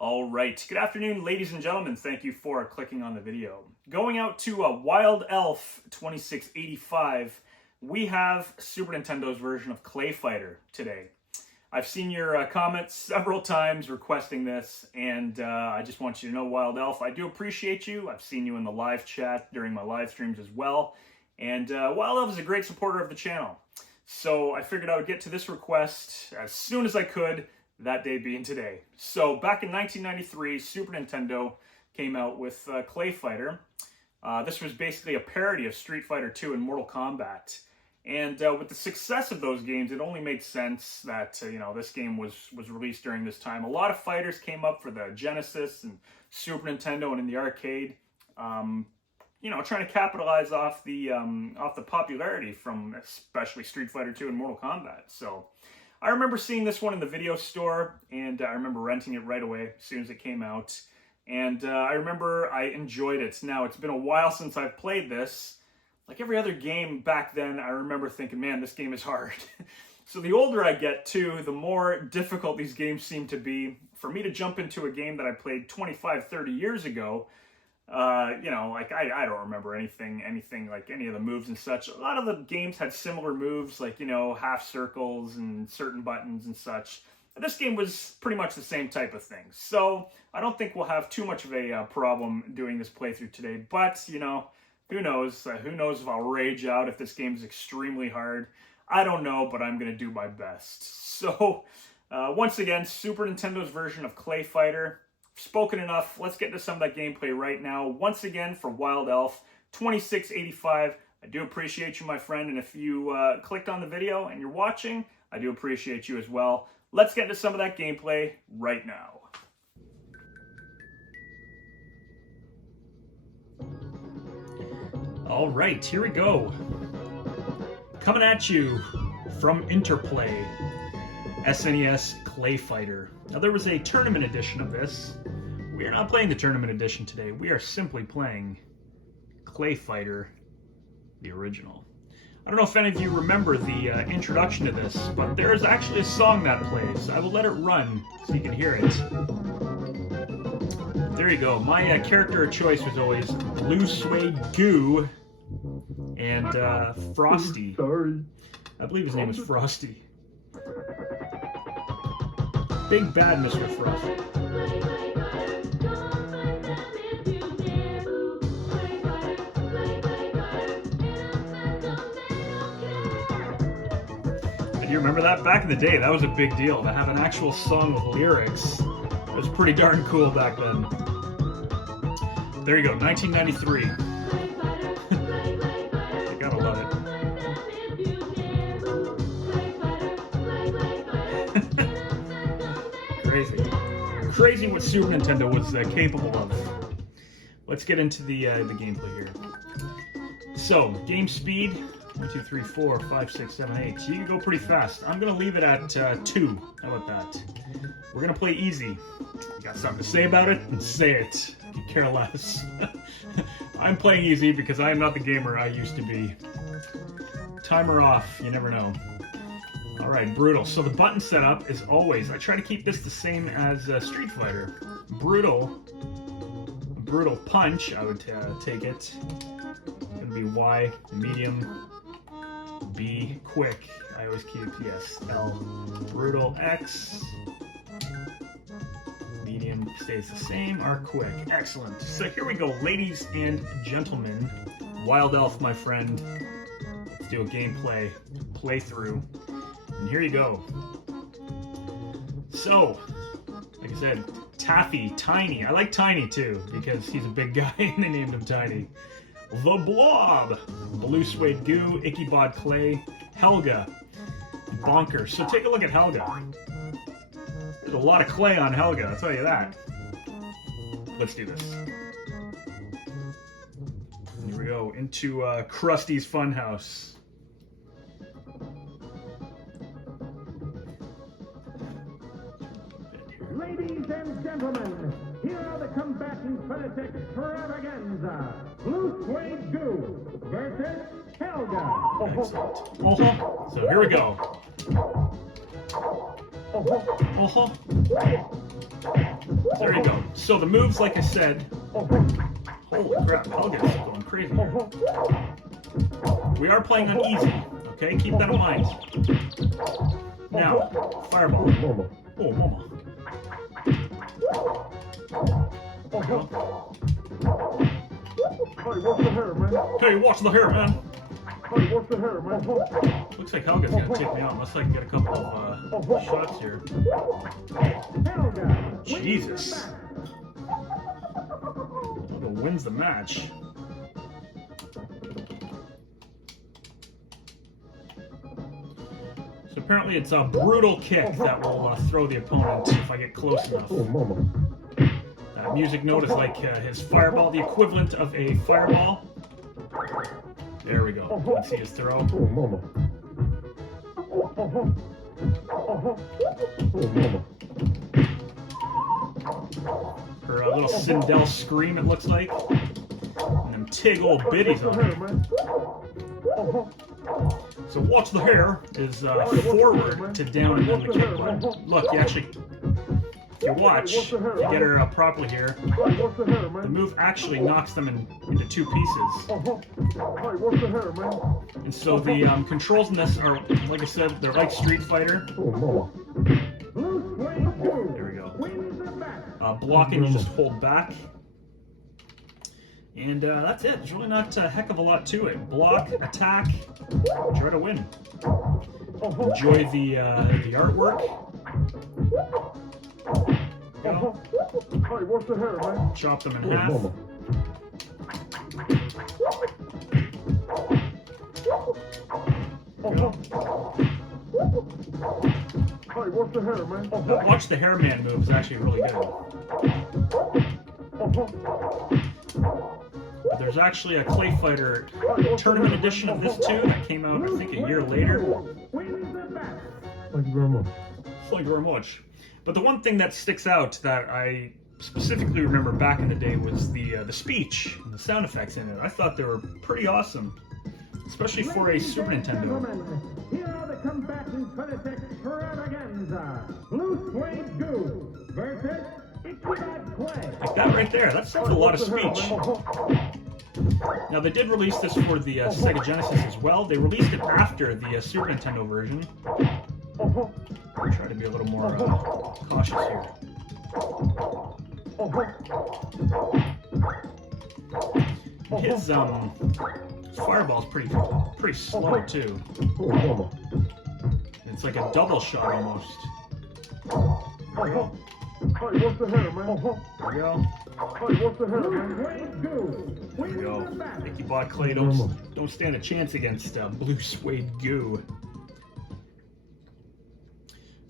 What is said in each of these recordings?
All right, good afternoon, ladies and gentlemen. Thank you for clicking on the video. Going out to a Wild Elf 2685, we have Super Nintendo's version of ClayFighter today. I've seen your comments several times requesting this, and I just want you to know, Wild Elf, I do appreciate you. I've seen you in the live chat during my live streams as well, and Wild Elf is a great supporter of the channel. So I figured I would get to this request as soon as I could, that day being today. So back in 1993, Super Nintendo came out with ClayFighter. This was basically a parody of Street Fighter 2 and Mortal Kombat. And with the success of those games, it only made sense that this game was released during this time. A lot of fighters came up for the Genesis and Super Nintendo and in the arcade. Trying to capitalize off the popularity from especially Street Fighter 2 and Mortal Kombat. So I remember seeing this one in the video store, and I remember renting it right away as soon as it came out. And I remember I enjoyed it. Now, it's been a while since I've played this. Like every other game back then, I remember thinking, man, this game is hard. So the older I get, too, the more difficult these games seem to be. For me to jump into a game that I played 25, 30 years ago, I don't remember anything like any of the moves and such. A lot of the games had similar moves, like, half circles and certain buttons and such. This game was pretty much the same type of thing. So I don't think we'll have too much of a problem doing this playthrough today. But, who knows? Who knows if I'll rage out if this game is extremely hard. I don't know, but I'm going to do my best. So, once again, Super Nintendo's version of ClayFighter. Spoken enough, let's get into some of that gameplay right now. Once again, for Wild Elf 2685, I do appreciate you, my friend, and if you clicked on the video and you're watching, I do appreciate you as well. Let's get into some of that gameplay right now. All right, here we go. Coming at you from Interplay, SNES ClayFighter. Now, there was a tournament edition of this. We are not playing the tournament edition today. We are simply playing ClayFighter, the original. I don't know if any of you remember the introduction to this, but there is actually a song that plays. I will let it run so you can hear it. There you go. My character of choice was always Blue Suede Goo and Frosty. Sorry. I believe his name is Frosty. Big bad Mr. Frosty. Do you remember that? Back in the day, that was a big deal. To have an actual song with lyrics, it was pretty darn cool back then. There you go, 1993. You gotta love it. Crazy what Super Nintendo was capable of. Let's get into the gameplay here. So, game speed, 1, 2, 3, 4, 5, 6, 7, 8. You can go pretty fast. I'm gonna leave it at 2. How about that? We're gonna play easy. You got something to say about it? Then say it. You care less. I'm playing easy because I am not the gamer I used to be. Timer off, you never know. Alright, brutal. So the button setup is always, I try to keep this the same as Street Fighter. Brutal punch, I would take it. It's gonna be Y, medium, B, quick. I always keep, yes, L. Brutal, X. Medium stays the same, R, quick. Excellent. So here we go, ladies and gentlemen. Wild Elf, my friend. Let's do a gameplay, playthrough. And here you go. So, like I said, Taffy, Tiny. I like Tiny too, because he's a big guy and they named him Tiny. The Blob, Blue Suede Goo, Ichabod Clay, Helga, Bonker. So take a look at Helga. There's a lot of clay on Helga, I'll tell you that. Let's do this. Here we go, into Krusty's Funhouse. Ladies and gentlemen, here are the combatants for this extravaganza. Blue Suede Goo versus Helga. Excellent. So here we go. There you go. So the moves, like I said, holy crap, Helga's going crazy here. We are playing on easy, okay? Keep that in mind. Now, fireball. Oh, mama. Hey, what's the hair, man? Hey, watch the hair, man. Hey, what's the hair, man? Looks like Helga's gonna take me out unless I can get a couple of shots here. Helga. Jesus. Helga wins the match. So apparently it's a brutal kick that will throw the opponent if I get close enough. That music note is like his fireball, the equivalent of a fireball. There we go. Let's see his throw. Her little Sindel scream, it looks like. And them tig old biddies on her. So watch the hair is forward to down and then the kick button. Look, you actually, if you watch, if you get her properly here, the move actually knocks them into two pieces. And so the controls in this are, like I said, they're like Street Fighter. There we go. Blocking, you just hold back. And that's it. There's really not a heck of a lot to it. Block, attack, try to win. Enjoy the artwork. Go. Hey, what's the hair, man? Chop them in half. Go. Hey, what's the hair, man? Watch the Hairman move. It's actually really good. But there's actually a ClayFighter tournament edition of this too that came out, I think, a year later. Thank you very much. Thank you very much. But the one thing that sticks out that I specifically remember back in the day was the speech and the sound effects in it. I thought they were pretty awesome, especially for a Super Nintendo. Here are the combatants for this extravaganza. Blue Suede Goo versus Ichibad Clay. Like that right there. That's a lot of speech. Now they did release this for the Sega Genesis as well. They released it after the Super Nintendo version. I'll try to be a little more cautious here. His fireball's pretty slow too. It's like a double shot almost. There we go. Hey, what's the hair, man? There we go. Hey, what's the hair, man? There we go. Ichibad Clay don't stand a chance against Blue Suede Goo.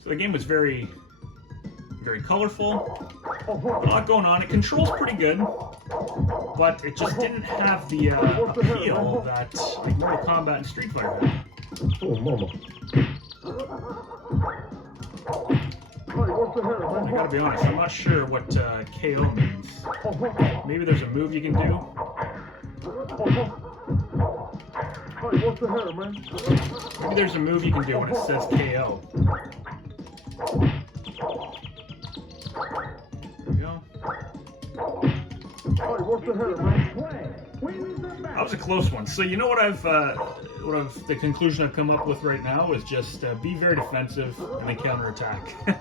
So the game was very colorful. A lot going on. It controls pretty good, but it just didn't have the appeal that like Mortal Kombat and Street Fighter had. I gotta be honest, I'm not sure what KO means. Maybe there's a move you can do. Maybe there's a move you can do when it says KO. There we go. That was a close one. So you know what the conclusion I've come up with right now is just be very defensive and then counterattack. I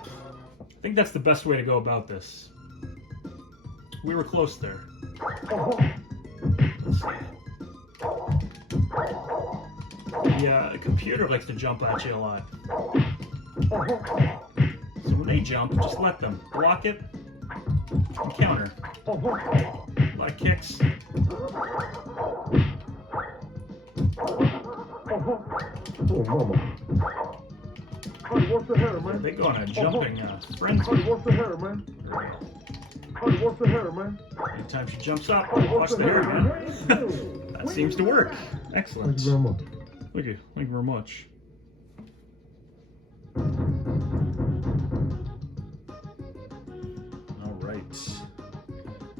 think that's the best way to go about this. We were close there. Let's see. The computer likes to jump at you a lot. So when they jump, just let them. Block it and counter. A lot of kicks. They go on a jumping frenzy. Anytime she jumps up, watch the hair, man. That seems to work. Excellent. Thank you very much. Thank you. Thank you very much. All right.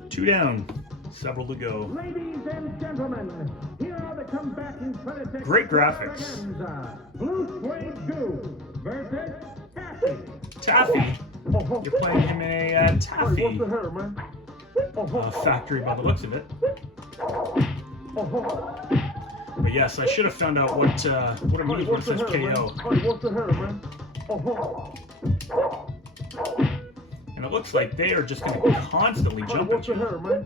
2 down. Several to go. Ladies and gentlemen, here are the combatants for this Great graphics. Blue Suede Goo versus Taffy. Taffy. You're playing him in a taffy What's the hair, man? factory by the looks of it. But yes, I should have found out what it means when it says KO. What's the hair, man? And it looks like they are just going to constantly jump at you. man?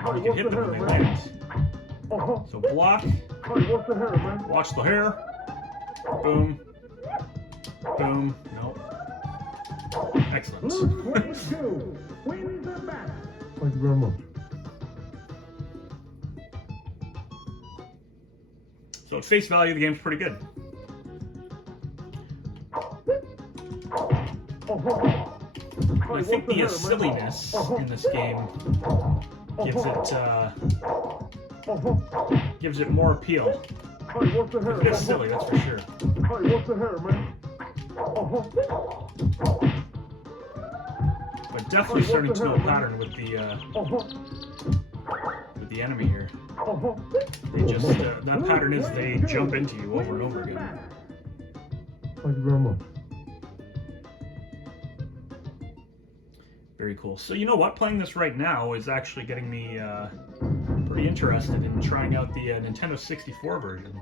And you can hit them when they land. So block, What's the hair, man? watch the hair, boom, boom, nope. Excellent. Wins the match. Thank you very much. So at face value, the game's pretty good. I think the silliness in this game gives it more appeal. It is silly, that's for sure. What's the hair, man? But definitely starting to know a pattern with the enemy here. They just that pattern is they jump into you over and over again. Thank you very much. Very cool. So you know what? Playing this right now is actually getting me pretty interested in trying out the Nintendo 64 version.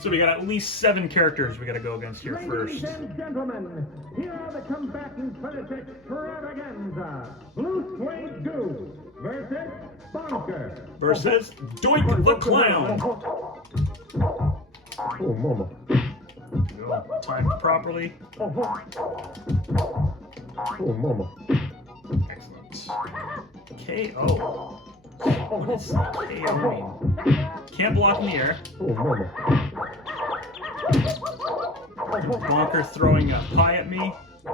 So we got at least 7 characters we got to go against here first. Ladies and gentlemen, here are the combatants for this extravaganza. Blue Suede Goo versus Bonker. Versus Doink the Clown. Oh, mama. Go. Timed properly. Oh, mama. Excellent. KO. What does KO mean? Can't block in the air. Oh, mama. Bonker throwing a pie at me. There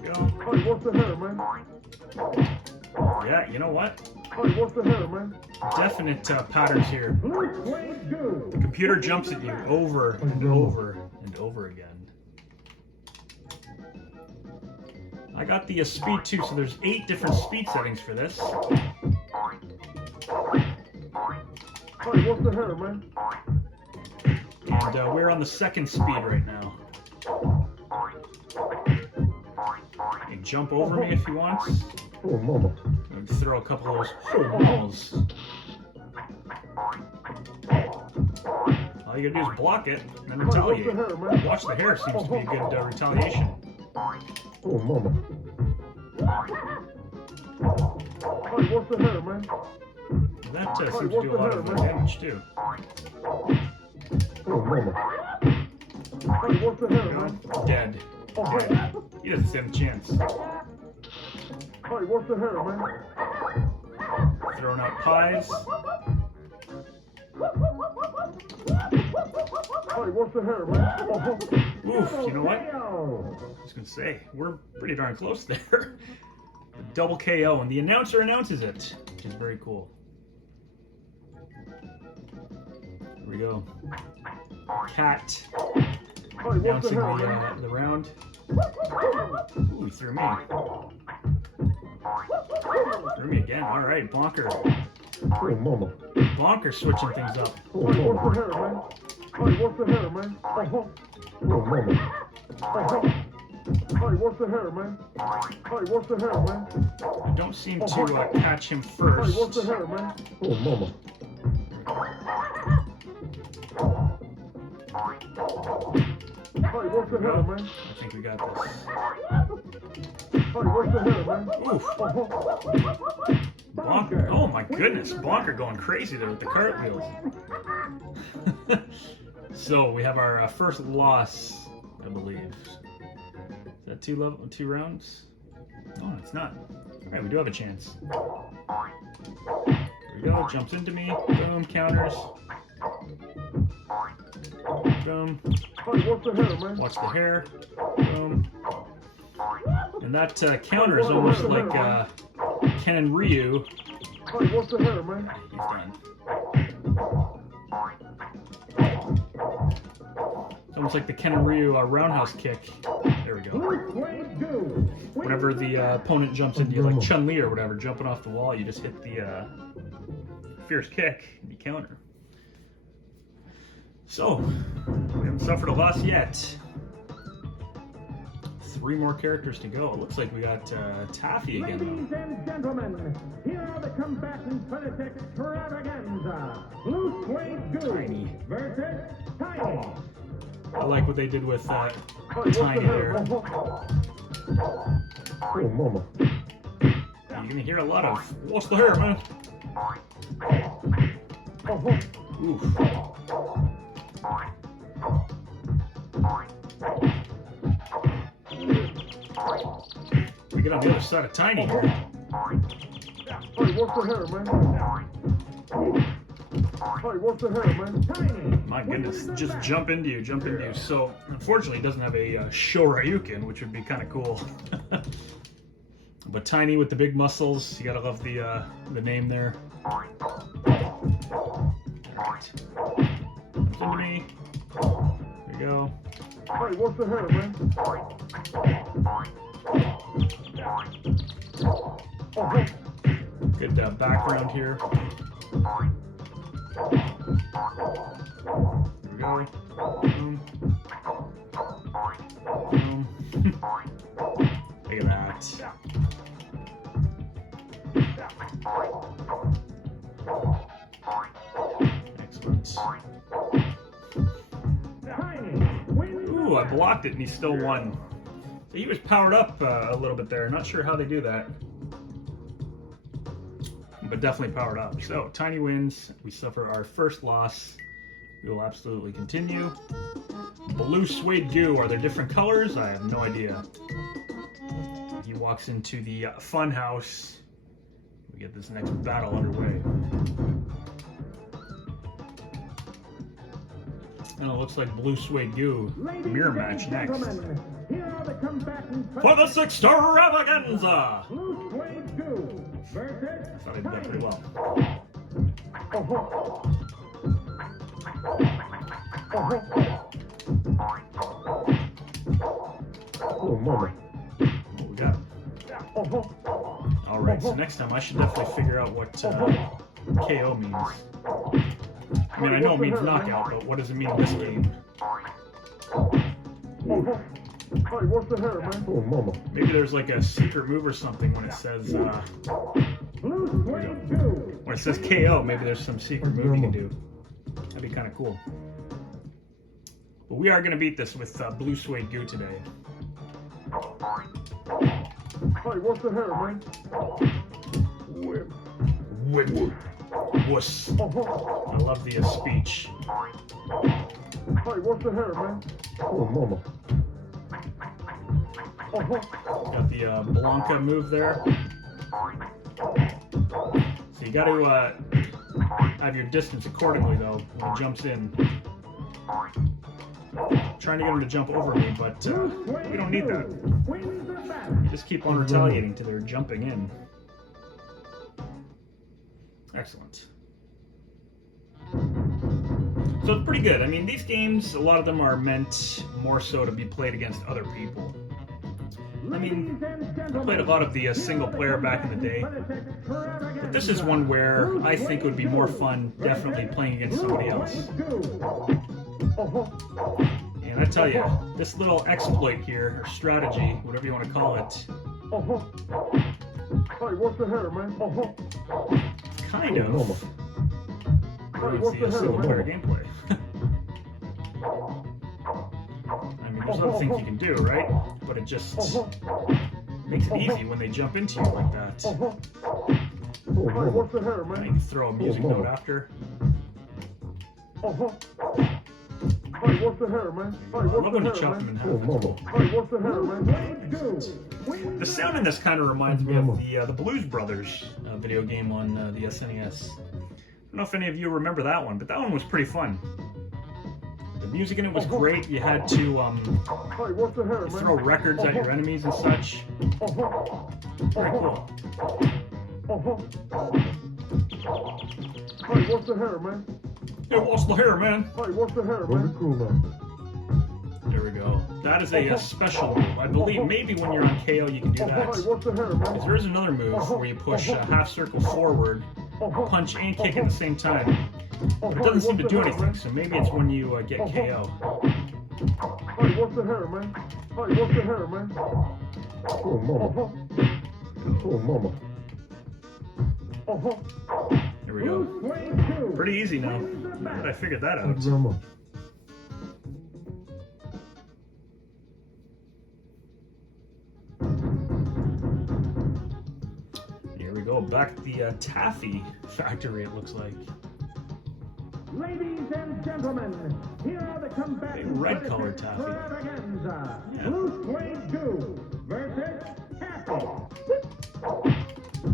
we go. Hey, what's the hair, man? Yeah, you know what? Hey, what's the hair, man? Definite patterns here. Blue Suede Goo. The computer jumps at you over and over and over again. I got the speed too, so there's 8 different speed settings for this. Hey, what's the hair, man? And we're on the 2nd speed right now. You can jump over me if you want. Oh, mama. And throw a couple of those whole balls. All you gotta do is block it and then retaliate. Watch the hair seems to be a good retaliation. Oh, mama. Hey, what's the hair, man? That seems to do a lot of damage too. Oh, mama. Hey, what's the hair, man? Dead. Dead. He doesn't stand a chance. Hey, what's the hair, man? Throwing out pies. Hey, what's the hair, man? Oof, you know what? I was gonna say, we're pretty darn close there. Double KO, and the announcer announces it, which is very cool. Here we go. Cat announcing the round. Ooh, he threw me. Threw me again. All right, Bonker. Oh, mama. Bonker switching things up. Oh, what's the hair, man? Hey, what's the hair, man? Oh, mama. Hey, what's the hair, man? Hey, what's the hair, man? I don't seem to catch him Hey, first. what's the hair, man? Oh, mama. Hey, what's the hair, man? I think we got this. Hey, what's the hair, man? Oof. Bonker. Oh my goodness. Bonker going crazy there with the cartwheels. So we have our first loss, I believe. Is that 2 rounds? No, it's not. All right, we do have a chance. There we go. Jumps into me. Boom. Counters. Boom. Hey, what's the hair, man? Watch the hair. Boom. And that counter is almost like Ken and Ryu. Hey, what's the hair, man? He's done. It's almost like the Ken and Ryu roundhouse kick. There we go. Whenever the opponent jumps into you, like Chun-Li or whatever, jumping off the wall, you just hit the fierce kick and you counter. So, we haven't suffered a loss yet. 3 more characters to go. It looks like we got Taffy again. Ladies and gentlemen, here are the combatant for this extravaganza. Blue Suede Goo Tiny. versus Tiny. I like what they did with Tiny there. Oh, mama. You're gonna hear a lot of, what's the hair, man? Oof. We get on the other side of Tiny here. Hey, what's the hair, man? Hey, what's the hair, man? Tiny. My goodness, just jump into you. So, unfortunately, it doesn't have a Shoryuken, which would be kind of cool. But Tiny with the big muscles, you gotta love the name there. Alright. Comes into me. There we go. Hey, what's the hair, man? Good background here. There we go. Boom. Boom. Look at that. Excellent. Ooh, I blocked it and he still won. So he was powered up a little bit there. Not sure how they do that. But definitely powered up. So, Tiny wins. We suffer our first loss. We will absolutely continue. Blue Suede Goo. Are there different colors? I have no idea. He walks into the fun house. We get this next battle underway. And it looks like Blue Suede Goo. Mirror match next. For this extravaganza! Blue Suede Goo versus I thought I did that pretty well. Oh, mama. What we got? Alright, so next time I should definitely figure out what KO means. I mean, I know it means knockout, but what does it mean in this game? Hey, what's the hair, man? Oh, mama. Maybe there's like a secret move or something when it says when it says KO, maybe there's some secret move you can do. That'd be kind of cool. But we are going to beat this with Blue Suede Goo today. Hey, what's the hair, man? Whip. Wuss. I love the speech. Hey, what's the hair, man? Oh, mama. Got the Blanca move there. So you got to have your distance accordingly, though, when he jumps in. Trying to get him to jump over me, but we don't need that. You just keep on retaliating till they're jumping in. Excellent. So it's pretty good. I mean, these games, a lot of them are meant more so to be played against other people. I mean, I played a lot of the single player back in the day, but this is one where I think it would be more fun definitely playing against somebody else. And I tell you, this little exploit here, or strategy, whatever you want to call it, Hey, what's the hair, man? kind of ruins the single player gameplay. I mean, there's other things you can do, right? But it just makes it easy when they jump into you like that. Hey, what's the hair, And you man? can throw a music note after. Hey, what's the hair, man? Hey, I love when you chop them in half. That's cool. Hey, what's the hair, man? The sound in this kind of reminds me of the Blues Brothers video game on the SNES. I don't know if any of you remember that one, but that one was pretty fun. The music in it was great. You had to Hey, what's the hair, man? throw records at your enemies and such. Very cool. Hey, what's the hair, man? Hey, what's the hair, man? Hey, what's the hair, man? There we go. That is a special move. I believe maybe when you're on KO you can do Hey, that. what's the hair, man? Because there is another move where you push a half circle forward, punch and kick at the same time. But it doesn't seem to do anything, so maybe it's when you get KO. Hey, what's the hair, man? Hey, what's the hair, man? Oh, mama. Oh, mama. Here we go. Pretty easy now. Now that I figured that out. Here we go. Back at the taffy factory, it looks like. Ladies and gentlemen, here are the combatants. Red colored taffy. Yeah. Blue Suede Goo versus Taffy.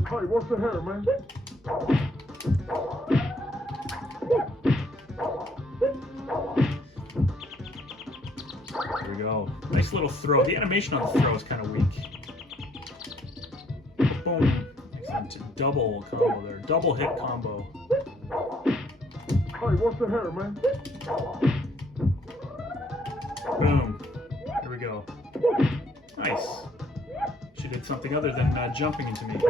Hey, what's the hair, man? There we go. Nice little throw. The animation on the throw is kind of weak. Boom. Excellent. Double combo there. Double hit combo. Hey, what's the hair, man? Boom. Here we go. Nice. She did something other than jumping into me.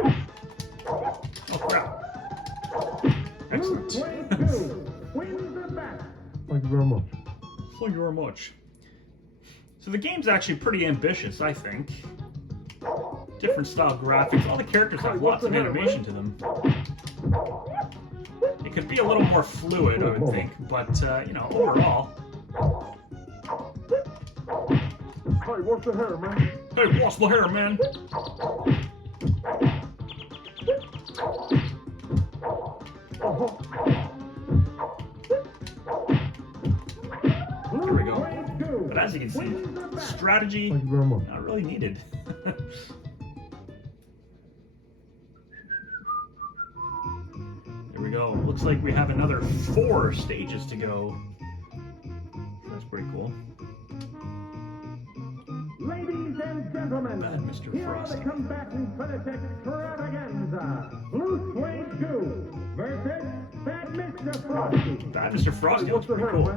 Oh, crap. Excellent. Thank you very much. Thank you very much. So the game's actually pretty ambitious, I think. Different style graphics. All the characters have lots of animation to them. It could be a little more fluid, I would think, but, you know, overall. Hey, what's the hair, man? Hey, what's the hair, man? There we go. But as you can see, strategy, not really needed. There we go. Looks like we have another 4 stages to go. That's pretty cool. Ladies and gentlemen, Bad Mr. here are Frosty. the combatants for this extravaganza. Blue Suede Goo versus Bad Mr. Frosty. Bad Mr. Frosty looks pretty cool.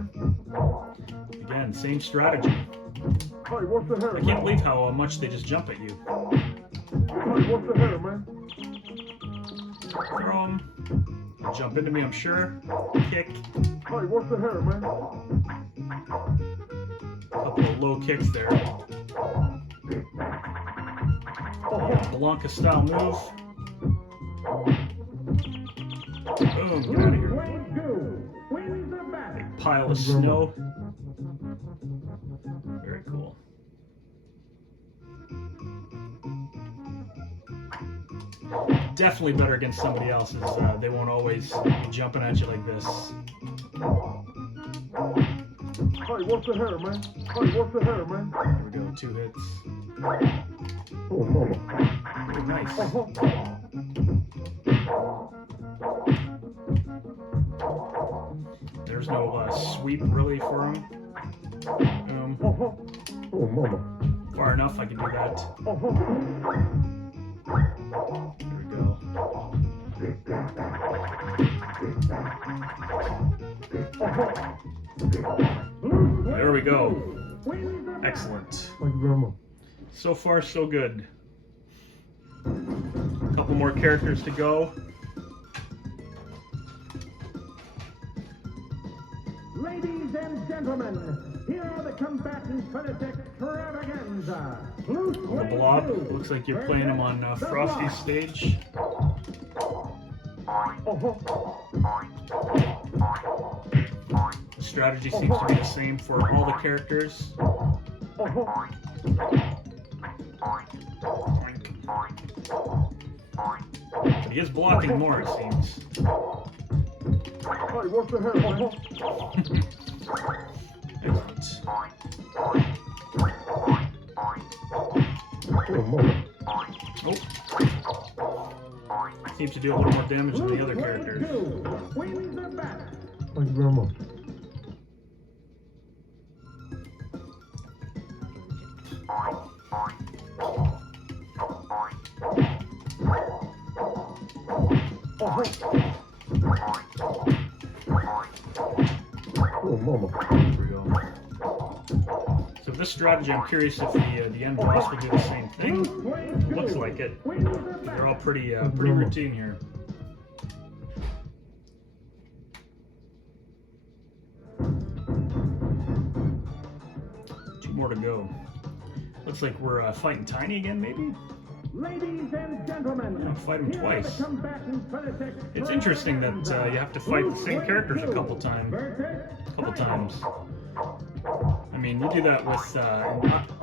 Again, same strategy. Hey, what's the hair, I can't believe how much they just jump at you. Hey, what's the hair, man? Throw him. Jump into me, I'm sure. Kick. Hey, what's the hair, man? Couple of low kicks there. Blanca style move. Boom, get out of here. Big pile of snow. Very cool. Definitely better against somebody else, as they won't always be jumping at you like this. Hey, what's the hair, man? Hey, what's the hair, man? There we go, 2 hits. Oh, mama. Very nice. There's no sweep really for him. Oh, mama. Far enough, I can do that. There we go. There we go. Excellent. Thank you very much. So far, so good. A couple more characters to go. Ladies and gentlemen, here are the combatants for this extravaganza. Blue The Suede Blob. Goo Looks like you're playing him on versus the Frosty's Blob. stage. The strategy seems to be the same for all the characters. But he is blocking more, it seems. Hey, what's the hair, man? Excellent. Oh, mama. Oh. Seems to do a little more damage than the other characters. Wins the battle. Thank you very much. Oh, mama. There we go. So this strategy, I'm curious if the end boss will do the same thing. Looks like it. They're all pretty routine here. more to go. Looks like we're fighting Tiny again, maybe? Ladies and gentlemen, I'll fight him twice. It's interesting interesting that you have to fight the same characters a couple times. I mean, you do that with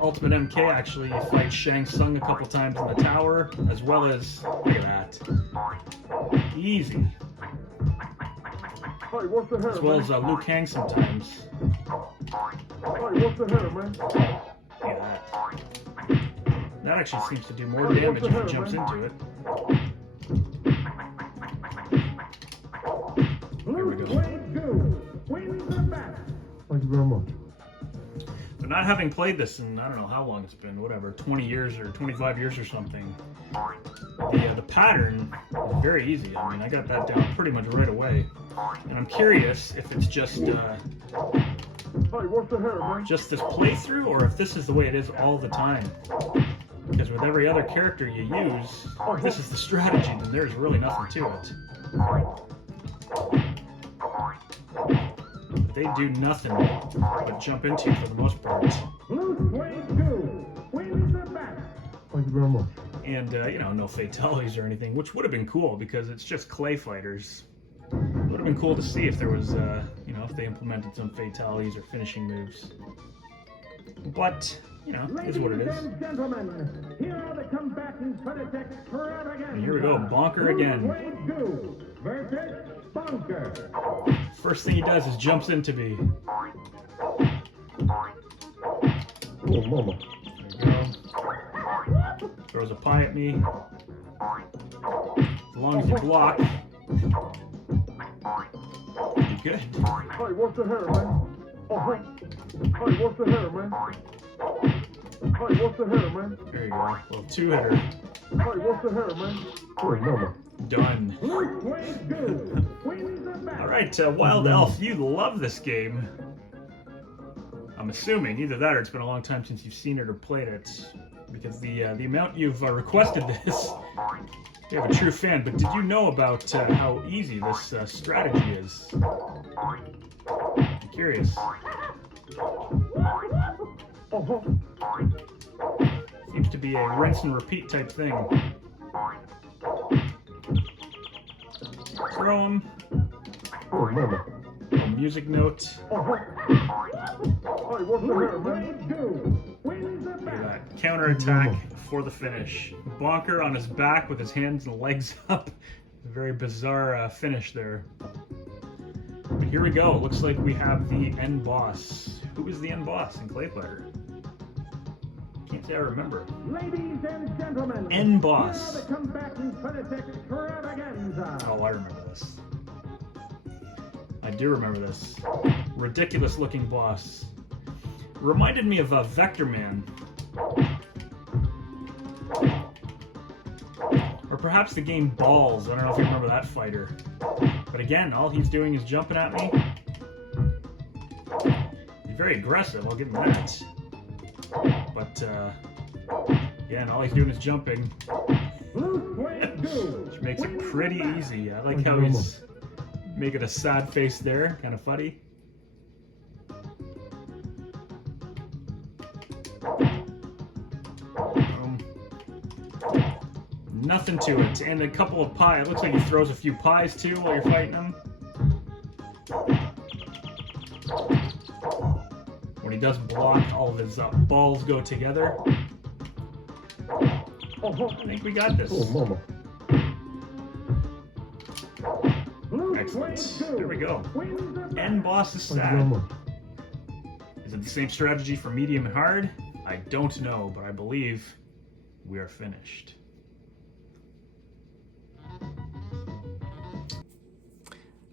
Ultimate MK, actually. You fight Shang Tsung a couple times in the tower, as well as, look at that. Easy. Hey, what's the hair, As well as Liu Kang sometimes. Hey, what's the hair, man? Look at that. That actually seems to do more damage if he jumps into it. Here we go. Thank you very much. But not having played this in, I don't know how long it's been, whatever, 20 years or 25 years or something, the pattern is very easy. I mean, I got that down pretty much right away. And I'm curious if it's just Hey, what's the hair, man? just this playthrough, or if this is the way it is all the time. Because with every other character you use, if this is the strategy, then there's really nothing to it. They do nothing but jump into you for the most part. Thank you very much. And, you know, no fatalities or anything, which would have been cool because it's just ClayFighters. It would have been cool to see if there was, you know, if they implemented some fatalities or finishing moves. But, you know, it is what it is. And here we go, Bonker again. First thing he does is jumps into me. Oh, mama. There we go. Throws a pie at me. As long as you block, you're good. Hey, what's the hair, man? Hey, what's the hair, man? Hey, what's the hair, man? There you go. Well, two-hitter. Hey, what's the hair, man? Oh, mama. Done. Alright, Wild Elf, you love this game. I'm assuming. Either that or it's been a long time since you've seen it or played it. Because the amount you've requested this, you have a true fan. But did you know about how easy this strategy is? I'm curious. Seems to be a rinse and repeat type thing. Throw him. Oh, mama. A music note. Hey, what's the hair, man? Look at that. Counter-attack for the finish. Bonker on his back with his hands and legs up. A very bizarre finish there. But here we go. Looks like we have the end boss. Who is the end boss in ClayFighter? Can't say I remember. Ladies and gentlemen, End boss. here are the combatants for this extravaganza. Oh, I remember this. I do remember this. Ridiculous looking boss. Reminded me of Vector Man. Or perhaps the game Balls. I don't know if you remember that fighter. But again, all he's doing is jumping at me. He's very aggressive, I'll give him that. But, again, all he's doing is jumping. Which makes it pretty easy. I like how he's making a sad face there. Kind of funny. Nothing to it. And a couple of pies. It looks like he throws a few pies too while you're fighting him. When he does block, all of his balls go together. I think we got this. Oh, mama. Excellent. There we go. End boss is sad. Is it the same strategy for medium and hard? I don't know, but I believe we are finished.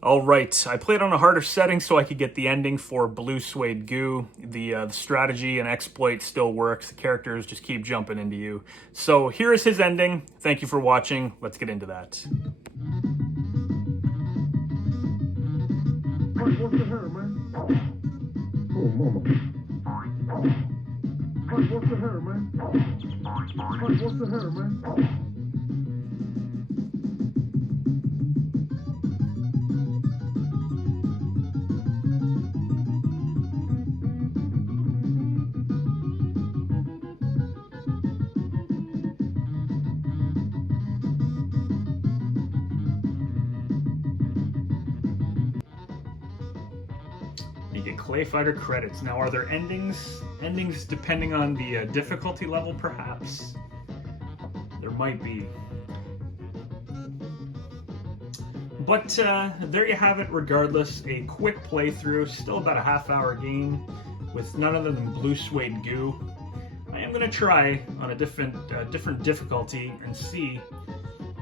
Alright, I played on a harder setting so I could get the ending for Blue Suede Goo. The strategy and exploit still works. The characters just keep jumping into you. So here is his ending. Thank you for watching. Let's get into that. Hey, what's the hair, man? Oh, mama. Hey, what's the hair, man? Hey, what's the hair, man? ClayFighter credits. Now, are there endings? Endings depending on the difficulty level, perhaps? There might be. But there you have it, regardless. A quick playthrough, still about a half-hour game, with none other than blue suede goo. I am going to try on a different difficulty and see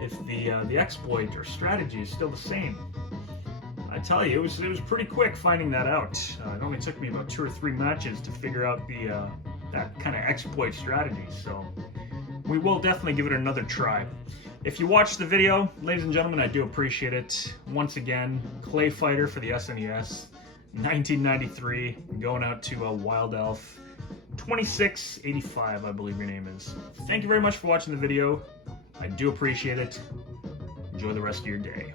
if the exploit or strategy is still the same. I tell you, it was pretty quick finding that out. It only took me about 2 or 3 matches to figure out that kind of exploit strategy. So we will definitely give it another try. If you watched the video, ladies and gentlemen, I do appreciate it. Once again, ClayFighter for the SNES, 1993, going out to Wild Elf 2685, I believe your name is. Thank you very much for watching the video. I do appreciate it. Enjoy the rest of your day.